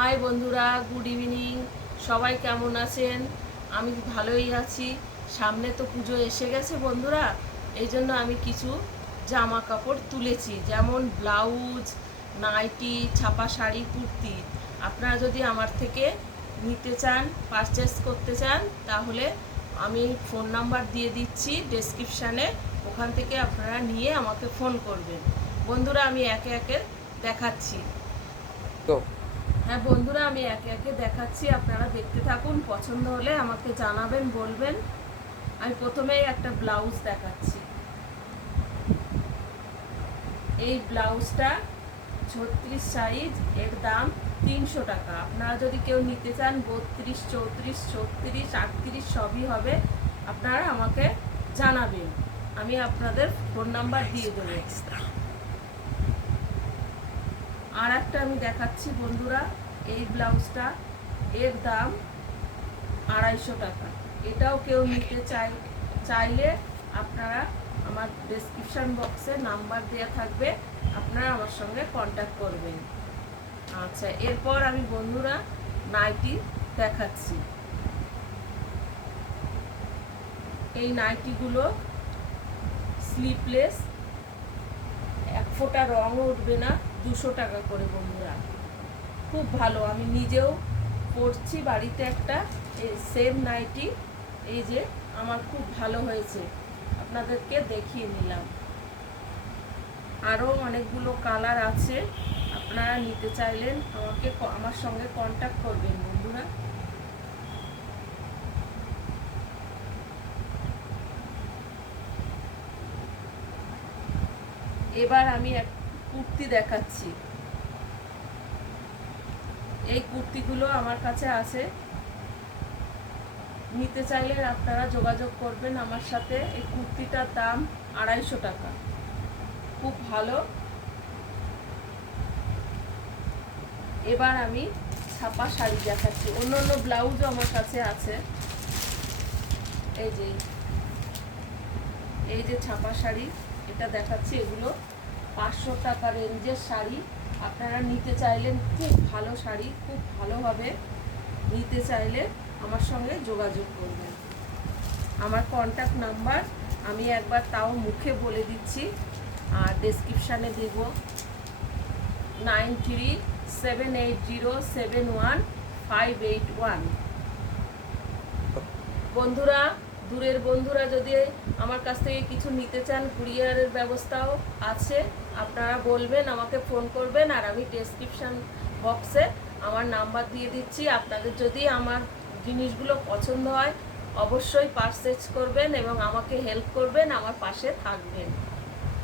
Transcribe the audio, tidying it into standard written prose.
High বন্ধুরা, good evening. সবাই কেমন আছেন? আমি ভালোই আছি। সামনে তো পুজো এসে গেছে বন্ধুরা, এই জন্য আমি কিছু জামা কাপড় তুলেছি, যেমন ব্লাউজ, নাইটি, ছাপা শাড়ি, কুর্তি। আপনারা যদি আমার থেকে নিতে চান, পারচেস করতে চান, তাহলে আমি ফোন নাম্বার দিয়ে দিচ্ছি ডেসক্রিপশানে, ওখান থেকে আপনারা নিয়ে আমাকে ফোন করবেন। বন্ধুরা, আমি একে একে দেখাচ্ছি। তো হ্যাঁ বন্ধুরা, আমি একে একে দেখাচ্ছি, আপনারা দেখতে থাকুন। পছন্দ হলে আমাকে জানাবেন, বলবেন। আমি প্রথমেই একটা ব্লাউজ দেখাচ্ছি। এই ব্লাউজটা 36 সাইজ, এর দাম 300 টাকা। আপনারা যদি কেউ নিতে চান 32, 34, 36, 38 সবই হবে। আপনারা আমাকে জানাবেন, আমি আপনাদের ফোন নাম্বার দিয়ে দেবো। আর একটা আমি দেখাচ্ছি বন্ধুরা, এই ব্লাউজটা, এর দাম 250 টাকা। এটাও কেউ নিতে চাইলে আপনারা আমার ডেসক্রিপশন বক্সে নাম্বার দেওয়া থাকবে, আপনারা আমার সঙ্গে কন্ট্যাক্ট করবেন। আচ্ছা, এরপর আমি বন্ধুরা নাইটি দেখাচ্ছি। এই নাইটিগুলো স্লিপলেস, এক ফোঁটা রঙও উঠবে না, 200 টাকা করে বন্ধুরা। খুব ভালো, আমি নিজেও পরছি বাড়িতে একটা সেম নাইটি। এই যে আমার খুব ভালো হয়েছে, আপনাদেরকে দেখিয়ে নিলাম। আরও অনেকগুলো কালার আছে, আপনারা নিতে চাইলেন আমার সঙ্গে কন্ট্যাক্ট করবেন বন্ধুরা। এবার আমি এক কুর্তি দেখাচ্ছি। এই কুর্তিগুলো আমার কাছে আছে, নিতে চাইলে আপনারা যোগাযোগ করবেন আমার সাথে। এই কুর্তিটার দাম 250 টাকা, খুব ভালো। এবার আমি ছাপা শাড়ি দেখাচ্ছি। অন্য অন্য ব্লাউজও আমার কাছে আছে। এই যে ছাপা শাড়ি, এটা দেখাচ্ছি। এগুলো 500 টাকা রেঞ্জের শাড়ি। আপনারা নিতে চাইলেন, খুব ভালো শাড়ি, খুব ভালোভাবে নিতে চাইলে আমার সঙ্গে যোগাযোগ করবেন। আমার কন্ট্যাক্ট নাম্বার আমি একবার তাও মুখে বলে দিচ্ছি, আর ডেসক্রিপশানে দেব। 9378071581। বন্ধুরা, দূরের বন্ধুরা যদি আমার কাছ থেকে কিছু নিতে চান, কুরিয়ারের ব্যবস্থাও আছে। আপনারা বলবেন, আমাকে ফোন করবেন, আর আমি ডেসক্রিপশান বক্সে আমার নাম্বার দিয়ে দিচ্ছি। আপনাদের যদি আমার জিনিসগুলো পছন্দ হয়, অবশ্যই পারচেজ করবেন এবং আমাকে হেল্প করবেন, আমার পাশে থাকবেন।